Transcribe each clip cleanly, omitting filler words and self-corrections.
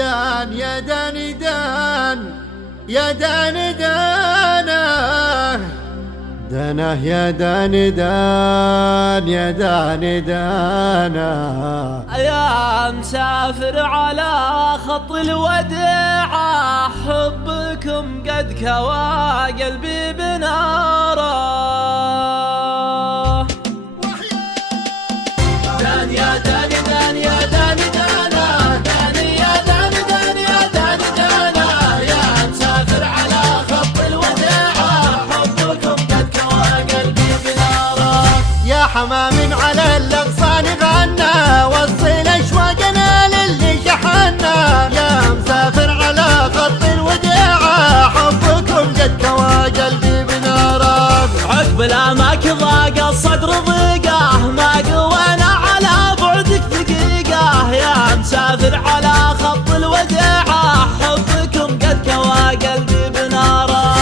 دان يا دان دان يا دان دانه دانه يا دان دان يا دان دانه. يا مسافر على خط الوداع حبكم قد كوى قلبي بناره. دان يا دان دان يا دان دانه دان يا دان دان يا دان دانه. يا مسافر على خط الوداع حبكم قد كوى قلبي بناره. يا حمام على الأغصان غنى وصل أشواقنا للي شحنا. يا مسافر على خط الوداع حبكم قد كوى قلبي بناره. عقب الأماك ضاق الصدر ضيقه ما قوانا على بعدك دقيقه. يا مسافر على خط الوداع حبكم قد كوى قلبي بناره.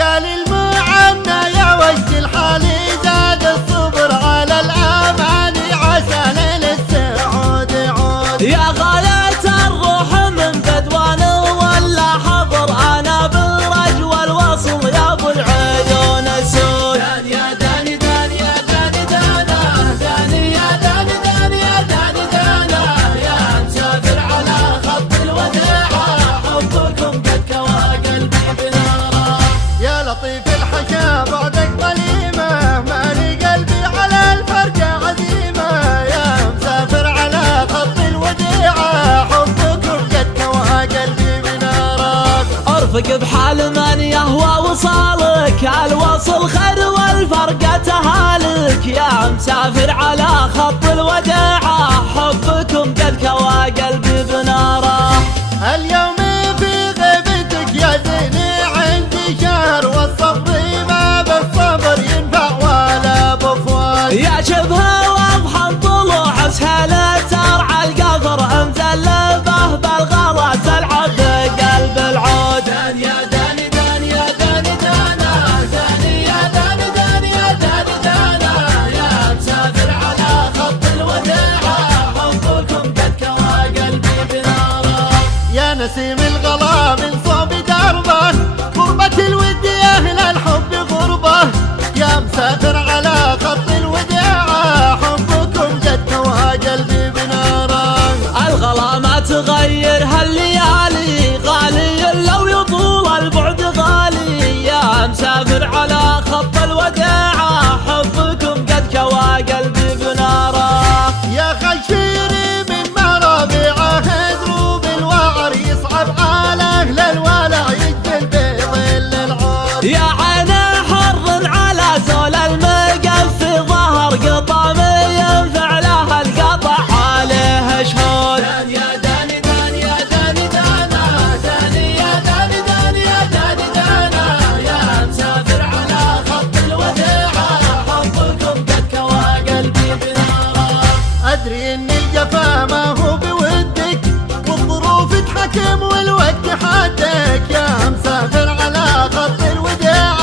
قال المعنى يا وجه الحال زاد الصبر على الأماني عسى ليل السعود يعود. يا غاية الروح من بدوان ولا حضر أنا بالرجوى الوصل يا أبو العيون السود. دان يا دان دان يا دان دانا دان يا دان دان يا دان دانا. يا مسافر على خط الوداع حبكم قد كوى قلبي بناره. يا لطيف الحكا بعدك ظليمة مالي قلبي على الفرقة عزيمة. يا مسافر على خط الوديعة حبكم قد كوى قلبي بنارك. ارفق بحال من يهوى وصالك الوصل خير والفرقة تهالك. يا مسافر على خط الوداع حبكم قد كوى قلبي بناره. اليوم في غيبتك يا زيني عندي شهر والصبر ما بالصبر ينفع ولا بفوات. يا شبه واضحا طلوع سهلة ترعى القفر امتلبه بالغلا تلعب بقلب العود. دان يا دان دان يا دان دانا دان يا دان دان يا دان دانا. يا مسافر على خط الوداع حبكم قد كوى قلبي بناره. يا نسيم الغلا من صوب دربه غربة الود يا أهل الحب غربة. يا مسافر على خط الوداع حبكم قد كوى قلبي بناره. الغلا ما تغير هالليالي غالي لو يطول البعد غالي. يا مسافر على خط الوداع حبكم قد كوى قلبي بناره. يا خشيري من مرابعه دروب الوعر يصعب على أهل الولع يجبل بظل العود. يا عين حر على زول المقف في ظهر قطام ينفع له القطع عليه شهود. دان يا دان دان يا دان دانا دان يا دان دان يا دان دانا. يا مسافر على خط الوداع حبكم قد كوى قلبي بناره. أدري إن الجفا ما هو بودك والظروف تحكم والوقت حدك. يا مسافر على خط الوداع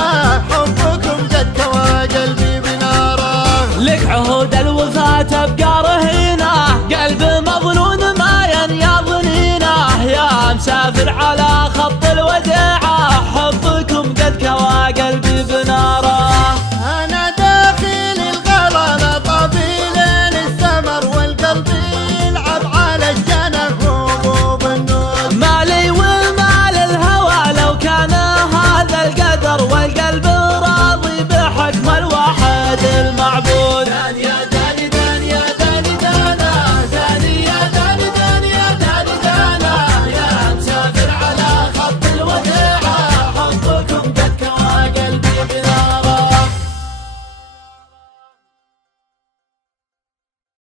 حبكم قد كوى قلبي بناره. لك عهود الوفاة تبقى رهينة قلب مظنون ما ينيا ظنينه. يا مسافر على خط